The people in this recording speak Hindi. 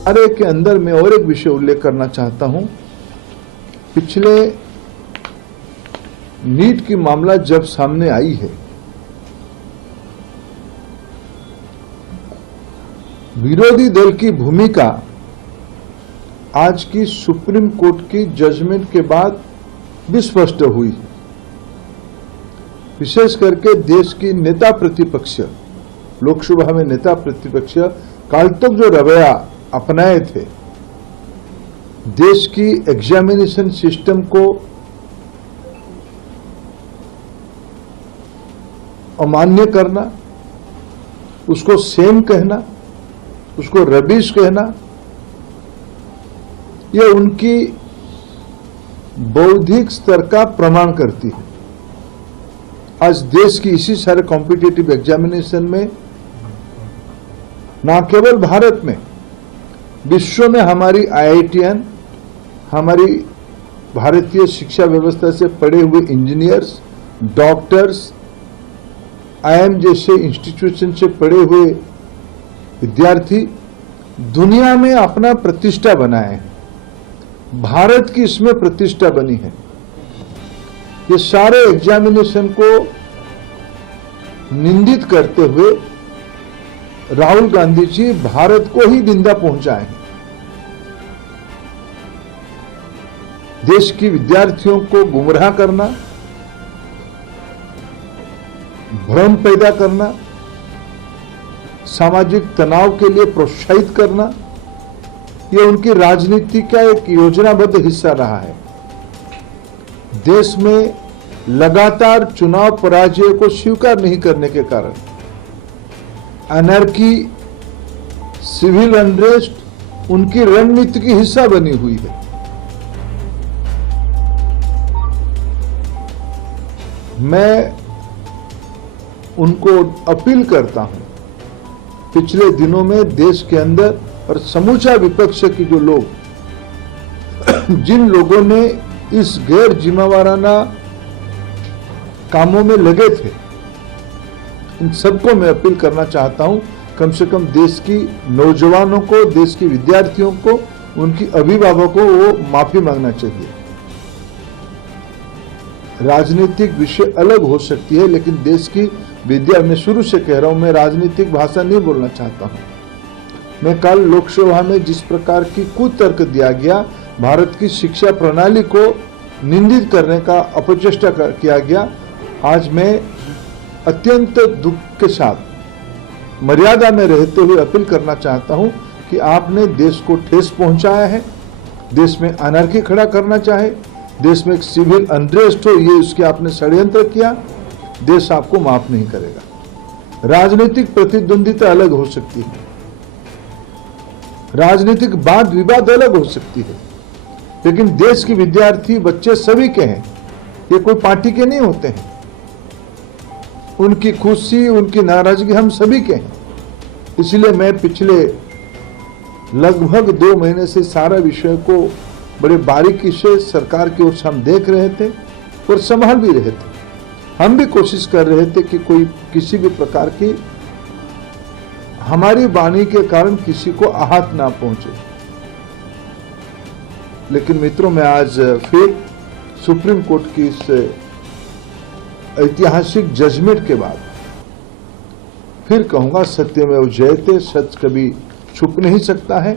अरे के अंदर मैं और एक विषय उल्लेख करना चाहता हूं। पिछले नीट की मामला जब सामने आई है, विरोधी दल की भूमिका आज की सुप्रीम कोर्ट की जजमेंट के बाद भी स्पष्ट हुई। विशेष करके देश की नेता प्रतिपक्ष, लोकसभा में नेता प्रतिपक्ष काल तक जो रवैया अपनाए थे, देश की एग्जामिनेशन सिस्टम को अमान्य करना, उसको सेम कहना, उसको रबिश कहना, यह उनकी बौद्धिक स्तर का प्रमाण करती है। आज देश की इसी सारे कॉम्पिटिटिव एग्जामिनेशन में, ना केवल भारत में, विश्व में हमारी आईआईटीएन, हमारी भारतीय शिक्षा व्यवस्था से पढ़े हुए इंजीनियर्स, डॉक्टर्स, आईआईएम जैसे इंस्टीट्यूशन से पढ़े हुए विद्यार्थी दुनिया में अपना प्रतिष्ठा बनाए हैं। भारत की इसमें प्रतिष्ठा बनी है। ये सारे एग्जामिनेशन को निंदित करते हुए राहुल गांधी जी भारत को ही निंदा पहुंचाए हैं। देश की विद्यार्थियों को गुमराह करना, भ्रम पैदा करना, सामाजिक तनाव के लिए प्रोत्साहित करना, यह उनकी राजनीति का एक योजनाबद्ध हिस्सा रहा है। देश में लगातार चुनाव पराजय को स्वीकार नहीं करने के कारण अनर्की, सिविल अनरेस्ट उनकी रणनीति की हिस्सा बनी हुई है। मैं उनको अपील करता हूं, पिछले दिनों में देश के अंदर और समूचा विपक्ष की जो लोग, जिन लोगों ने इस गैर जिम्मेवाराना कामों में लगे थे, इन सबको मैं अपील करना चाहता हूं, कम से कम देश की नौजवानों को, देश की विद्यार्थियों को, उनकी अभिभावकों को वो माफी मांगना चाहिए। राजनीतिक विषय अलग हो सकती है, लेकिन देश की विद्या, मैं शुरू से कह रहा हूं, मैं राजनीतिक भाषा नहीं बोलना चाहता हूं। मैं कल लोकसभा में जिस प्रकार की कुतर्क दिया गया, भारत की शिक्षा प्रणाली को निंदित करने का अपचेष्टा किया गया, आज मैं अत्यंत दुख के साथ मर्यादा में रहते हुए अपील करना चाहता हूं कि आपने देश को ठेस पहुंचाया है, देश में अनर्की खड़ा करना चाहे, देश में एक सिविल अनरेस्ट हो, ये उसके आपने षड्यंत्र किया, देश आपको माफ नहीं करेगा। राजनीतिक प्रतिद्वंदिता अलग हो सकती है, राजनीतिक वाद विवाद अलग हो सकती है, लेकिन देश के विद्यार्थी बच्चे सभी के हैं, ये कोई पार्टी के नहीं होते हैं। उनकी खुशी, उनकी नाराजगी हम सभी के हैं। इसलिए मैं पिछले लगभग 2 महीने से सारा विषय को बड़े बारीकी से सरकार की ओर से हम देख रहे थे और संभाल भी रहे थे। हम भी कोशिश कर रहे थे कि कोई किसी भी प्रकार की हमारी वाणी के कारण किसी को आहत ना पहुंचे। लेकिन मित्रों, मैं आज फिर सुप्रीम कोर्ट की इस ऐतिहासिक जजमेंट के बाद फिर कहूंगा, सत्यमेव जयते, सच कभी छुप नहीं सकता है।